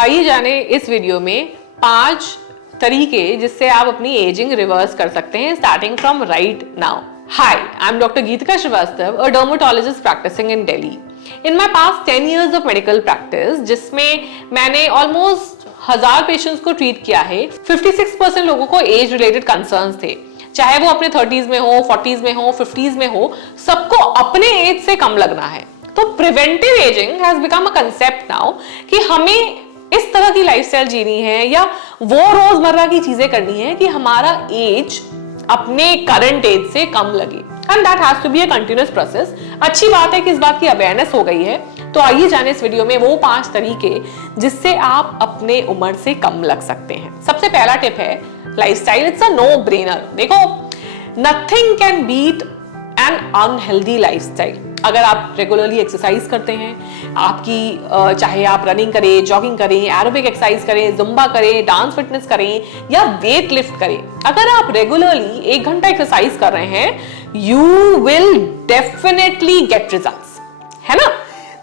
आइए जाने इस वीडियो में 5 तरीके जिससे आप अपनी एजिंग रिवर्स कर सकते हैं starting from right now. Hi, I'm Dr. Geetika Srivastava, a dermatologist practicing in Delhi. In my past 10 years of medical practice, जिसमें मैंने almost 1000 पेशेंट्स को ट्रीट किया है, 56% लोगों को एज रिलेटेड कंसर्न्स थे, चाहे वो अपने 30s में हो, 40s में हो, 50s में हो, सबको अपने एज से कम लगना है। तो preventive ageing has become a concept now कि हमें इस तरह की लाइफस्टाइल जीनी है या वो रोजमर्रा की चीजें करनी है कि हमारा एज अपने करंट एज से कम लगे, and that has to be a continuous process. अच्छी बात है कि इस बात की अवेयरनेस हो गई है। तो आइए जाने इस वीडियो में वो 5 तरीके जिससे आप अपने उम्र से कम लग सकते हैं। सबसे पहला टिप है lifestyle, it's a no brainer. देखो, nothing can beat an unhealthy lifestyle. अगर आप रेगुलरली एक्सरसाइज करते हैं, आपकी चाहे आप रनिंग करें, जॉगिंग करें, एरोबिक एक्सरसाइज करें, जुम्बा करें, डांस फिटनेस करें या वेट लिफ्ट करें, अगर आप रेगुलरली 1 घंटा एक्सरसाइज कर रहे हैं, you will definitely get results, है ना।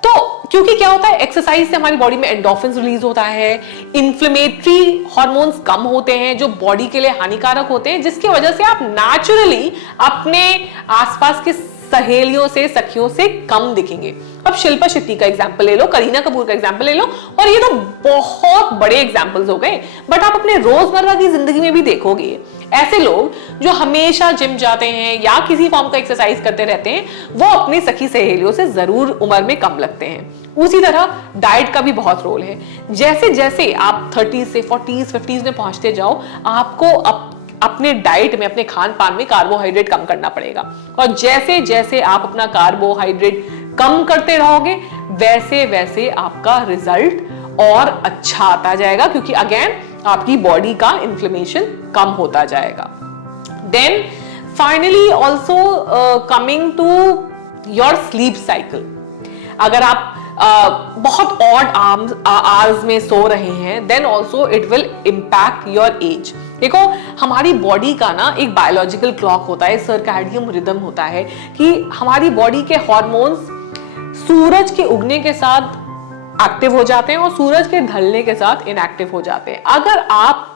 तो क्योंकि क्या होता है, एक्सरसाइज से हमारी बॉडी में एंडोर्फिन्स रिलीज होता है, इन्फ्लेमेटरी हार्मोन्स कम होते हैं जो बॉडी के लिए हानिकारक होते हैं, जिसकी वजह से आप नेचुरली अपने आसपास के सहेलियों से, सखियों से कम दिखेंगे। अब शिल्पा शेट्टी का एग्जांपल ले लो, करीना कपूर का एग्जांपल ले लो, और ये तो बहुत बड़े एग्जांपल्स हो गए, बट आप अपने रोजमर्रा की जिंदगी में भी देखोगे ऐसे लोग जो हमेशा जिम जाते हैं या किसी फॉर्म का एक्सरसाइज करते रहते हैं, वो अपनी सखी सहेलियों से जरूर उम्र में कम लगते हैं। उसी तरह डाइट का भी बहुत रोल है। जैसे जैसे आप 30 से 40s 50s में पहुंचते जाओ, आपको अपने डाइट में, अपने खान पान में कार्बोहाइड्रेट कम करना पड़ेगा, और जैसे जैसे आप अपना कार्बोहाइड्रेट कम करते रहोगे, वैसे वैसे आपका रिजल्ट और अच्छा आता जाएगा, क्योंकि अगेन आपकी बॉडी का इन्फ्लेमेशन कम होता जाएगा। Then finally also coming to your sleep cycle. अगर आप बहुत ऑड आवर्स में सो रहे हैं, then also it will impact your age. देखो, हमारी बॉडी का ना एक बायोलॉजिकल क्लॉक होता है, सर्कैडियन रिदम होता है, कि हमारी बॉडी के हार्मोन्स सूरज के उगने के साथ एक्टिव हो जाते हैं और सूरज के ढलने के साथ इनएक्टिव हो जाते हैं। अगर आप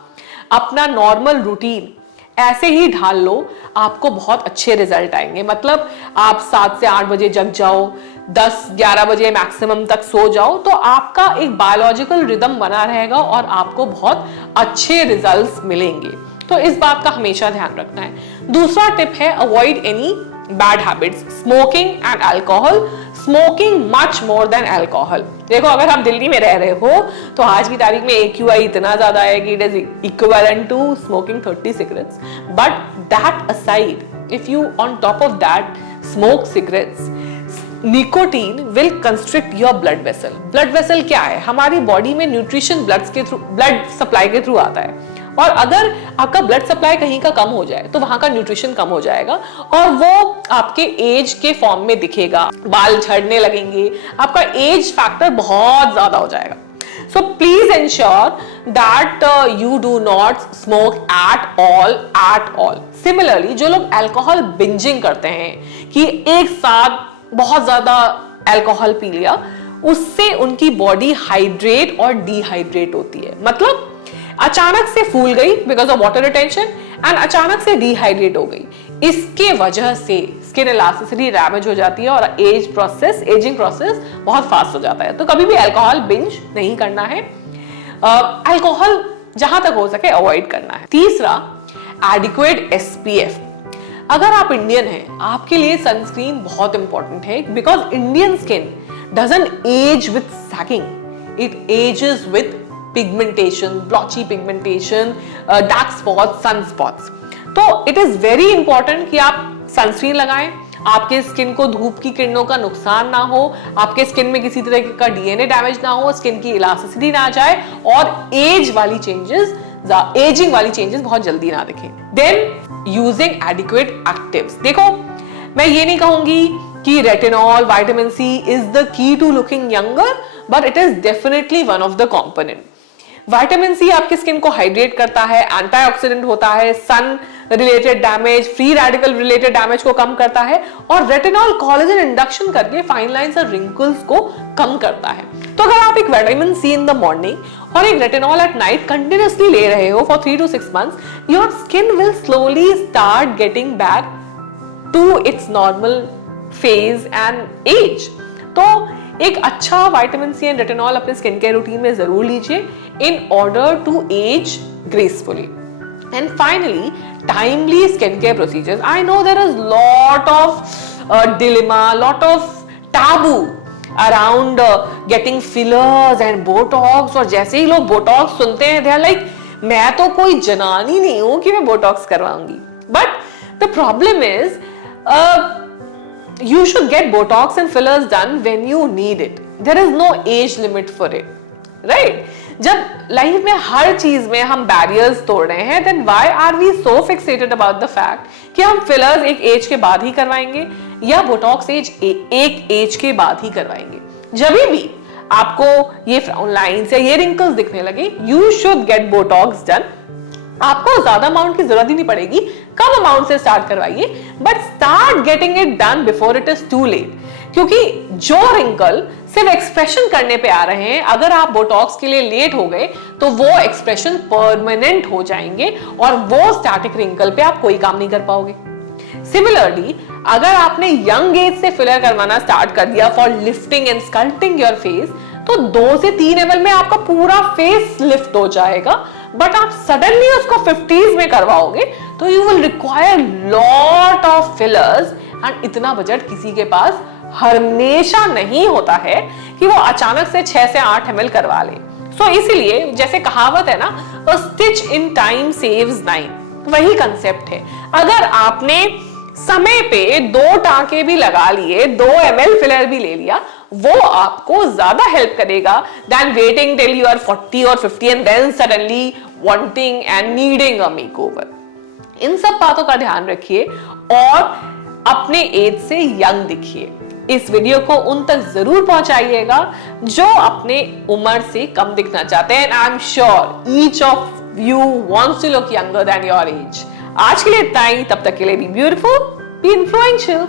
अपना नॉर्मल रूटीन ऐसे ही ढाल लो, आपको बहुत अच्छे रिजल्ट आएंगे। मतलब आप 7 से 8 बजे जग जाओ, 10-11 बजे मैक्सिमम तक सो जाओ, तो आपका एक बायोलॉजिकल रिदम बना रहेगा और आपको बहुत अच्छे रिजल्ट्स मिलेंगे। तो इस बात का हमेशा ध्यान रखना है। दूसरा टिप है avoid any bad habits, smoking and alcohol, smoking much more than alcohol. देखो, अगर आप दिल्ली में रह रहे हो तो आज की तारीख में AQI इतना ज्यादा है कि it is equivalent to smoking 30 cigarettes, but that aside, if you on top of that smoke cigarettes, nicotine will constrict your blood vessel. Blood vessel क्या है? हमारी बॉडी में न्यूट्रिशन ब्लड सप्लाई के थ्रू आता है, और अगर आपका ब्लड सप्लाई कहीं का कम हो जाए तो वहां का न्यूट्रिशन कम हो जाएगा और वो आपके एज के फॉर्म में दिखेगा, बाल झड़ने लगेंगे, आपका एज फैक्टर बहुत ज्यादा हो जाएगा। So please ensure that you do not smoke at all. Similarly, जो लोग अल्कोहल बिंजिंग करते हैं कि एक साथ बहुत ज्यादा अल्कोहल पी लिया, उससे उनकी बॉडी हाइड्रेट और डिहाइड्रेट होती है। मतलब अचानक से फूल गई because of water retention, and अचानक से डिहाइड्रेट हो गई। इसके वजह से स्किन इलास्टिसिटी डैमेज हो जाती है और एजिंग प्रोसेस बहुत फास्ट हो जाता है। तो कभी भी अल्कोहल बिंज नहीं करना है, अल्कोहल जहां तक हो सके अवॉइड करना है। तीसरा, एडिक्वेट SPF। अगर आप इंडियन हैं, आपके लिए सनस्क्रीन बहुत इंपॉर्टेंट है, because Indian skin doesn't age with sagging, it ages with pigmentation, blotchy pigmentation, dark spots, sun spots. तो इट इज वेरी इंपॉर्टेंट कि आप सनस्क्रीन लगाएं, आपके स्किन को धूप की किरणों का नुकसान ना हो, आपके स्किन में किसी तरह का DNA डैमेज ना हो, स्किन की इलास्टिसिटी ना जाए, और एजिंग वाली चेंजेस बहुत जल्दी ना दिखें। Then using adequate actives. देखो, मैं ये नहीं कहूंगी कि retinol, vitamin C is the key to looking younger, but it is definitely one of the component. Vitamin C आपकी स्किन को हाइड्रेट करता है, एंटीऑक्सीडेंट होता है, sun related damage, free radical related damage को कम करता है और रेटिनॉल कोलेजन इंडक्शन करके फाइन लाइंस और रिंकल्स को कम करता है। तो अगर आप एक vitamin C in the morning और एक रेटिनॉल एट नाइट कंटिन्यूअसली ले रहे हो for 3 to 6 months, your skin will slowly start getting back to its normal phase and age. तो एक अच्छा विटामिन सी एंड रेटिनॉल अपने स्किन केयर रूटीन में जरूर लीजिए in order to age gracefully. And finally, timely skincare procedures. I know there is lot of dilemma, lot of taboo around getting fillers and botox. और जैसे ही लोग botox सुनते हैं they are like, मैं तो कोई जनानी नहीं हूं कि मैं botox करवाऊंगी। But the problem is you should get botox and fillers done when you need it. There is no age limit for it, right? जब लाइफ में हर चीज में हम बैरियर्स तोड़ रहे हैं, then why are we so fixated about the fact कि हम फिलर्स एक एज के बाद ही करवाएंगे या बोटॉक्स एक एज के बाद ही करवाएंगे? जब भी आपको ये फ्राउन लाइंस या ये रिंकल्स दिखने लगे, you should get botox done. आपको ज्यादा अमाउंट की जरूरत ही नहीं पड़ेगी, कम अमाउंट से स्टार्ट करवाइए, but start getting it done before it is too late. क्योंकि जो रिंकल सिर्फ एक्सप्रेशन करने पे आ रहे हैं, अगर आप बोटॉक्स के लिए लेट हो गए तो वो एक्सप्रेशन परमानेंट हो जाएंगे और वो स्टैटिक रिंकल पे आप कोई काम नहीं कर पाओगे। सिमिलरली, अगर आपने यंग एज से फिलर करवाना स्टार्ट कर दिया for lifting and sculpting your face, तो 2 से 3 ml में आपका पूरा फेस लिफ्ट हो जाएगा। बट आप सडनली उसको 50s में करवाओगे तो you will require lot of fillers and इतना बजट किसी के पास हमेशा नहीं होता है कि वो अचानक से 6 से 8 ml करवा ले। सो इसीलिए जैसे कहावत है ना, अ स्टिच इन टाइम सेव्स 9, वही कंसेप्ट है। अगर आपने समय पे 2 टांके भी लगा लिए, 2 ml फिलर भी ले लिया, वो आपको ज्यादा हेल्प करेगा then waiting till you are 40 और 50 and then suddenly wanting and needing a makeover. इन सब बातों का ध्यान रखिए और अपने एज से यंग दिखिए। इस वीडियो को उन तक जरूर पहुंचाइएगा जो अपने उम्र से कम दिखना चाहते हैं। I am sure each of you wants to look younger than your age. आज के लिए इतना ही, तब तक के लिए बी ब्यूटीफुल, बी इन्फ्लुएंशियल।